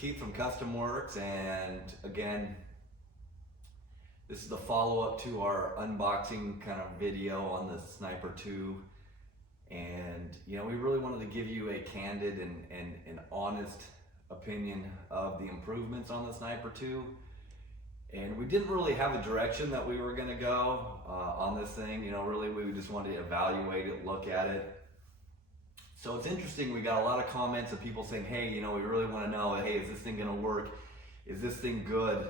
Keith from Custom Works, and again, this is the follow-up to our unboxing kind of video on the Sniper 2. And we really wanted to give you a candid and honest opinion of the improvements on the Sniper 2. And we didn't really have a direction that we were going to go on this thing. Really we just wanted to evaluate it, look at it. So it's interesting, we got a lot of comments of people saying, hey, we really want to know, hey, is this thing going to work? Is this thing good?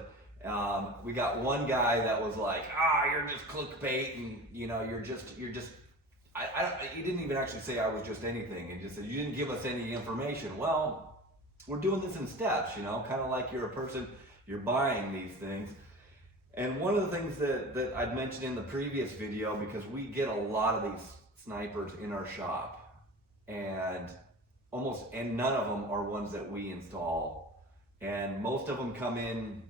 We got one guy that was like, you're just clickbait, and you didn't even actually say I was just anything, and just said, you didn't give us any information. Well, we're doing this in steps, kind of like you're a person, you're buying these things. And one of the things that I'd mentioned in the previous video, because we get a lot of these snipers in our shop, and none of them are ones that we install. And most of them come in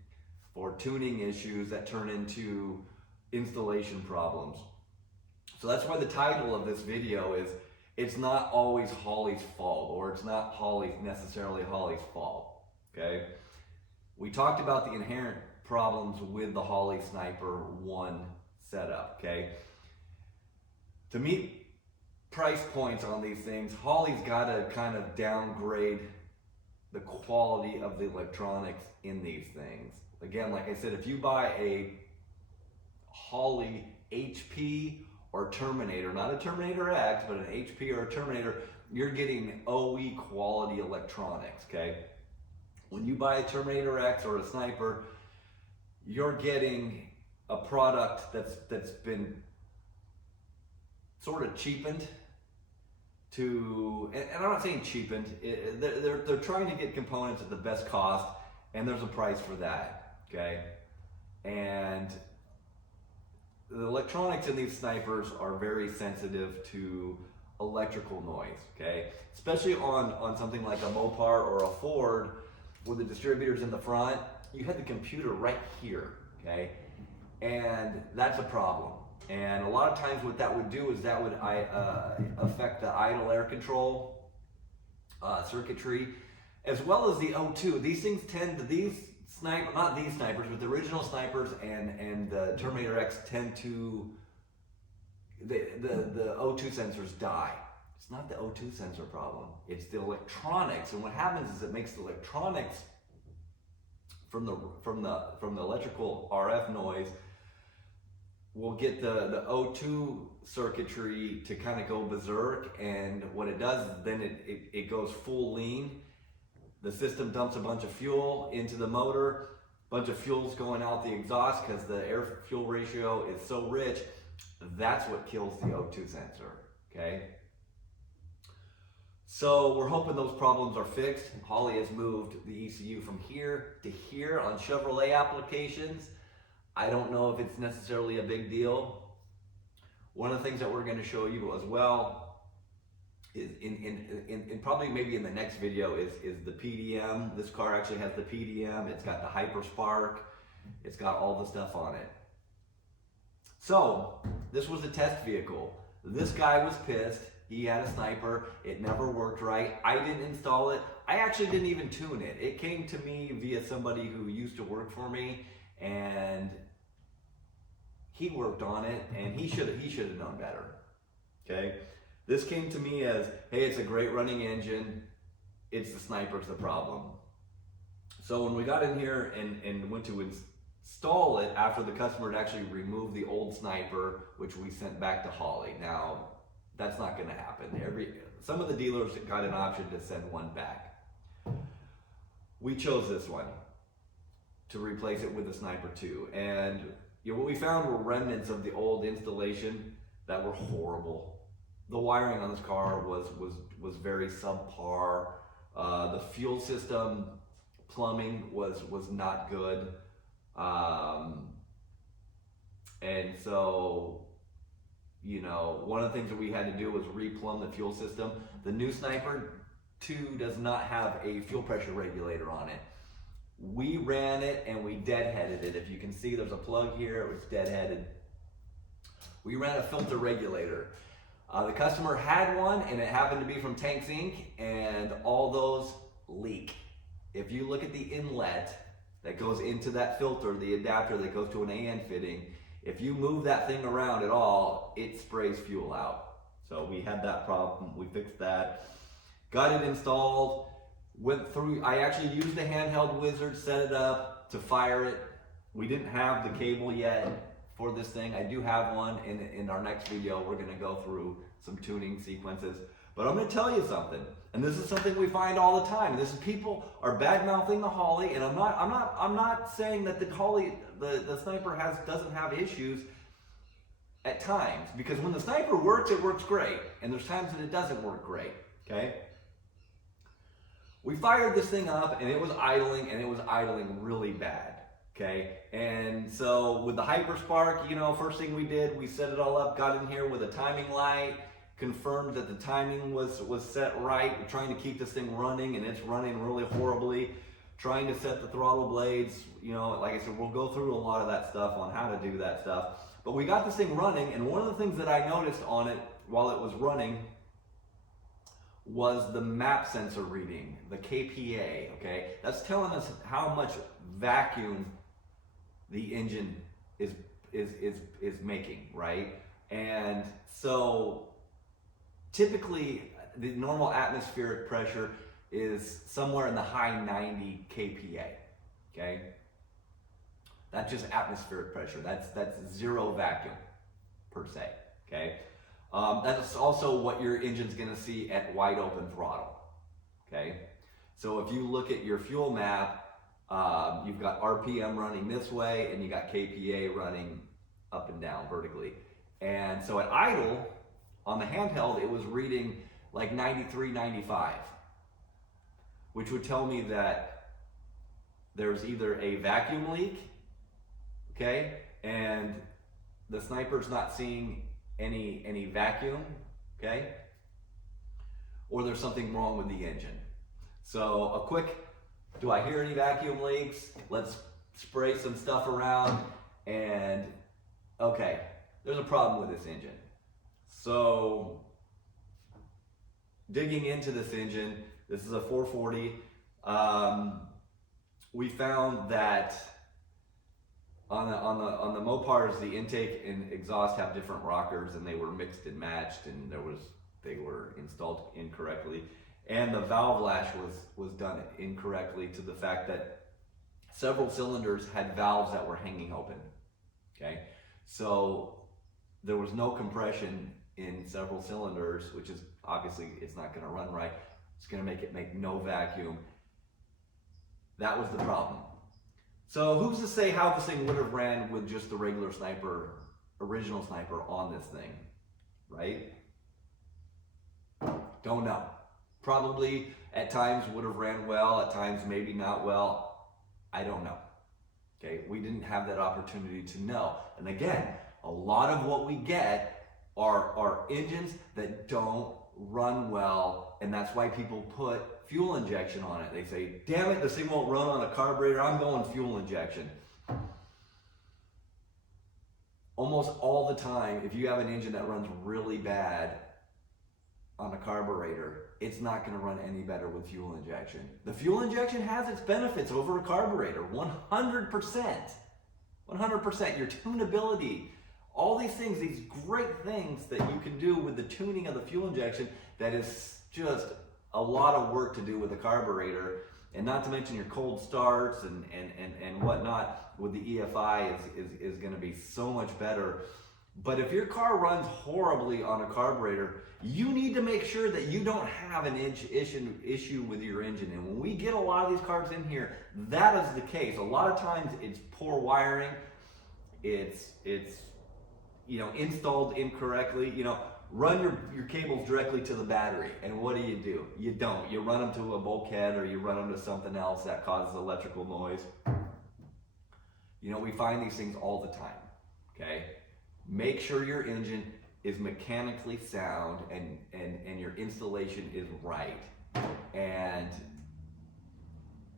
for tuning issues that turn into installation problems. So that's why the title of this video is, it's not always Holley's fault, or it's not necessarily Holley's fault, okay? We talked about the inherent problems with the Holley Sniper 1 setup, okay? To meet price points on these things, Holley's got to kind of downgrade the quality of the electronics in these things. Again, like I said, if you buy a Holley HP or Terminator, not a Terminator X, but an HP or a Terminator, you're getting OE quality electronics, okay? When you buy a Terminator X or a Sniper, you're getting a product that's been sort of cheapened to, and I'm not saying cheapened, they're trying to get components at the best cost, and there's a price for that, okay? And the electronics in these snipers are very sensitive to electrical noise, okay? Especially on something like a Mopar or a Ford, with the distributors in the front, you had the computer right here, okay? And that's a problem. And a lot of times what that would do is that would affect the idle air control circuitry, as well as the O2. These things tend to, not these snipers, but the original snipers and the Terminator X tend to, the O2 sensors die. It's not the O2 sensor problem, it's the electronics. And what happens is it makes the electronics from the electrical RF noise will get the O2 circuitry to kind of go berserk, and what it does is then it goes full lean. The system dumps a bunch of fuel into the motor, a bunch of fuel's going out the exhaust because the air-fuel ratio is so rich. That's what kills the O2 sensor, okay? So we're hoping those problems are fixed. Holley has moved the ECU from here to here on Chevrolet applications. I don't know if it's necessarily a big deal. One of the things that we're going to show you as well is in probably maybe in the next video is the PDM. This car actually has the PDM. It's got the Hyperspark. It's got all the stuff on it. So this was a test vehicle. This guy was pissed. He had a Sniper. It never worked right. I didn't install it. I actually didn't even tune it. It came to me via somebody who used to work for me, and he worked on it, and he should have known better, okay? This came to me as, hey, it's a great running engine. It's the Sniper's the problem. So when we got in here and went to install it after the customer had actually removed the old Sniper, which we sent back to Holley. Now, that's not gonna happen. Some of the dealers got an option to send one back. We chose this one to replace it with the Sniper 2. And what we found were remnants of the old installation that were horrible. The wiring on this car was very subpar. The fuel system plumbing was not good. And so, one of the things that we had to do was replumb the fuel system. The new Sniper 2 does not have a fuel pressure regulator on it. We ran it and we deadheaded it. If you can see, there's a plug here, it was deadheaded. We ran a filter regulator. The customer had one, and it happened to be from Tanks Inc., and all those leak. if you look at the inlet that goes into that filter, the adapter that goes to an AN fitting, if you move that thing around at all, it sprays fuel out. So we had that problem, we fixed that. Got it installed, went through, I actually used the handheld wizard, set it up to fire it. We didn't have the cable yet for this thing. I do have one. In our next video, we're gonna go through some tuning sequences. But I'm gonna tell you something, and this is something we find all the time. This is people are bad mouthing the Holley, and I'm not saying that the Holley, the Sniper doesn't have issues at times, because when the Sniper works, it works great, and there's times that it doesn't work great. Okay. We fired this thing up, and it was idling really bad. Okay, and so with the Hyperspark, you know, first thing we did, we set it all up, got in here with a timing light, confirmed that the timing was set right. We're trying to keep this thing running, and it's running really horribly. Trying to set the throttle blades, you know, like I said, we'll go through a lot of that stuff on how to do that stuff. But we got this thing running, and one of the things that I noticed on it while it was running was the map sensor reading, the KPA, okay? That's telling us how much vacuum the engine is making, right? And so typically the normal atmospheric pressure is somewhere in the high 90 kPa, okay? That's just atmospheric pressure. That's zero vacuum per se, okay? That's also what your engine's gonna see at wide open throttle, okay? So if you look at your fuel map, you've got RPM running this way, and you got KPA running up and down vertically. And so at idle, on the handheld, it was reading like 93, 95, which would tell me that there's either a vacuum leak, okay, and the Sniper's not seeing any vacuum, okay, or there's something wrong with the engine. So a quick, do I hear any vacuum leaks? Let's spray some stuff around, and okay, there's a problem with this engine. So digging into this engine, this is a 440. We found that on the Mopars, the intake and exhaust have different rockers, and they were mixed and matched, and they were installed incorrectly. And the valve lash was done incorrectly, to the fact that several cylinders had valves that were hanging open, okay? So there was no compression in several cylinders, which is obviously, it's not gonna run right. It's gonna make no vacuum. That was the problem. So who's to say how this thing would have ran with just the regular Sniper, original Sniper on this thing, right? Don't know. Probably at times would have ran well, at times maybe not well. I don't know. Okay, we didn't have that opportunity to know. And again, a lot of what we get are engines that don't run well, and that's why people put fuel injection on it. They say, damn it, this thing won't run on a carburetor, I'm going fuel injection. Almost all the time, if you have an engine that runs really bad on a carburetor, it's not going to run any better with fuel injection. The fuel injection has its benefits over a carburetor, 100%. 100%. Your tunability, all these things, these great things that you can do with the tuning of the fuel injection, that is just a lot of work to do with a carburetor, and not to mention your cold starts and whatnot with the EFI is going to be so much better. But if your car runs horribly on a carburetor, you need to make sure that you don't have an issue with your engine. And when we get a lot of these cars in here, that is the case. A lot of times it's poor wiring, it's installed incorrectly. Run your cables directly to the battery, and what do? You don't. You run them to a bulkhead, or you run them to something else that causes electrical noise. We find these things all the time, okay? Make sure your engine is mechanically sound and your installation is right. And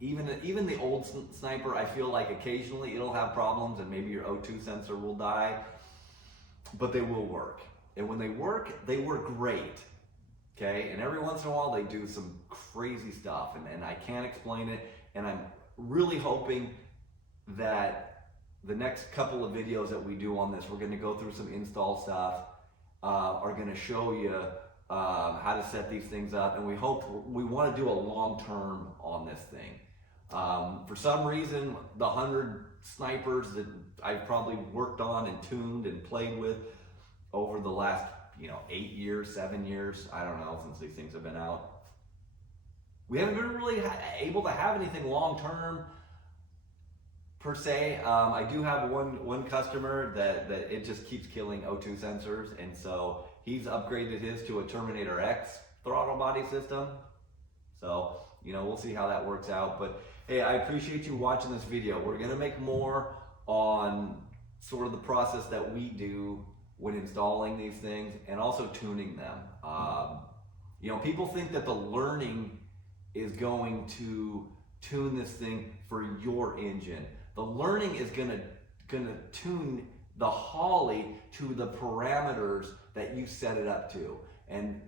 even the old Sniper, I feel like occasionally it'll have problems, and maybe your O2 sensor will die, but they will work. And when they work great, okay? And every once in a while they do some crazy stuff, and I can't explain it. And I'm really hoping that the next couple of videos that we do on this, we're going to go through some install stuff, are going to show you how to set these things up, and we want to do a long term on this thing. For some reason, the 100 snipers that I've probably worked on and tuned and played with over the last 8 years, 7 years, I don't know, since these things have been out, we haven't been really able to have anything long term per se. I do have one customer that it just keeps killing O2 sensors, and so he's upgraded his to a Terminator X throttle body system. So, we'll see how that works out. But hey, I appreciate you watching this video. We're gonna make more on sort of the process that we do when installing these things and also tuning them. People think that the learning is going to tune this thing for your engine. The learning is gonna tune the Holley to the parameters that you set it up to. And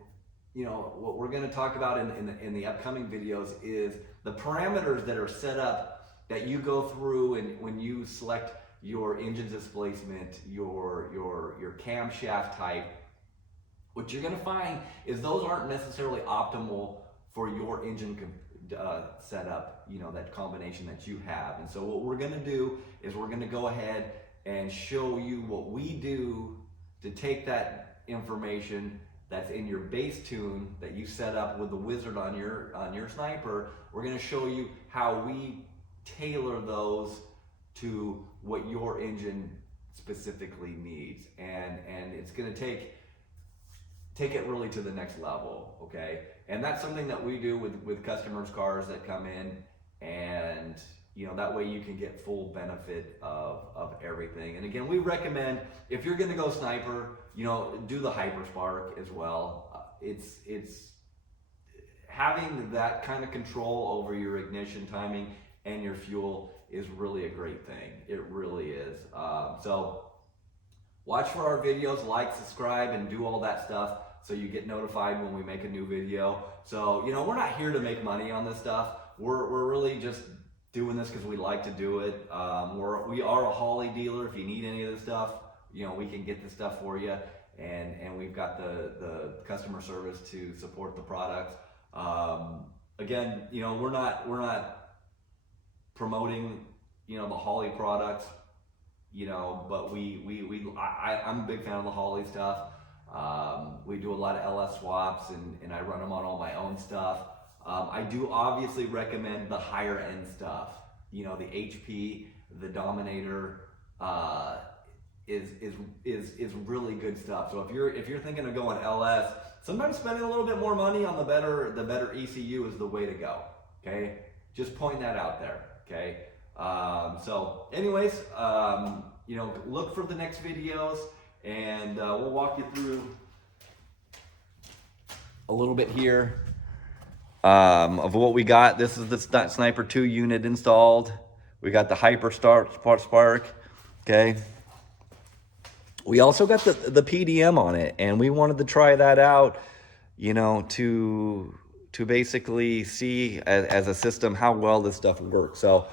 what we're gonna talk about in the upcoming videos is the parameters that are set up that you go through, and when you select your engine displacement, your camshaft type, what you're gonna find is those aren't necessarily optimal for your engine setup, that combination that you have. And so what we're gonna do is we're gonna go ahead and show you what we do to take that information that's in your base tune that you set up with the wizard on your sniper. We're gonna show you how we tailor those to what your engine specifically needs. And it's gonna take it really to the next level, okay? And that's something that we do with customers' cars that come in, and that way you can get full benefit of everything. And again, we recommend, if you're gonna go sniper, do the Hyperspark as well. It's having that kind of control over your ignition timing and your fuel is really a great thing. It really is. So watch for our videos, like, subscribe, and do all that stuff so you get notified when we make a new video. So, we're not here to make money on this stuff. We're really just doing this because we like to do it. We are a Holley dealer. If you need any of this stuff, we can get this stuff for you. And we've got the customer service to support the products. Again, we're not promoting, the Holley products, but I'm a big fan of the Holley stuff. We do a lot of LS swaps, and I run them on all my own stuff. I do obviously recommend the higher end stuff. The HP, the Dominator, is really good stuff. So if you're thinking of going LS, sometimes spending a little bit more money on the better ECU is the way to go. Okay, just point that out there. Okay. So anyways, look for the next videos, and we'll walk you through a little bit here of what we got. This is the Sniper 2 unit installed. We got the Hyperspark. Okay. We also got the PDM on it, and we wanted to try that out, to basically see as a system how well this stuff works. So,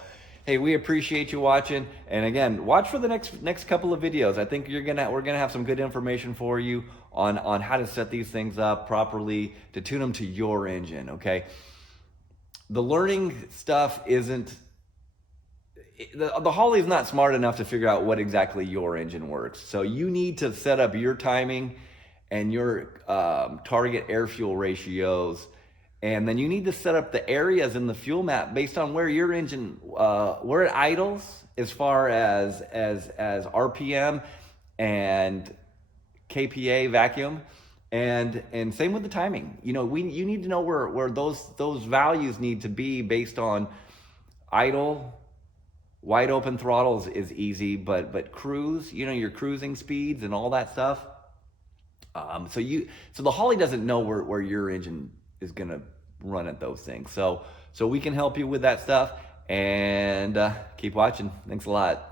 hey, we appreciate you watching, and again, watch for the next couple of videos. I think we're gonna have some good information for you on how to set these things up properly to tune them to your engine. Okay, the learning stuff isn't. The Holley is not smart enough to figure out what exactly your engine works. So you need to set up your timing and your target air fuel ratios, and then you need to set up the areas in the fuel map based on where your engine where it idles, as far as RPM and kPa vacuum, and same with the timing. You need to know where those values need to be based on idle. Wide open throttles is easy, but cruise, your cruising speeds and all that stuff. So the Holley doesn't know where your engine is gonna run at those things. So we can help you with that stuff, and keep watching. Thanks a lot.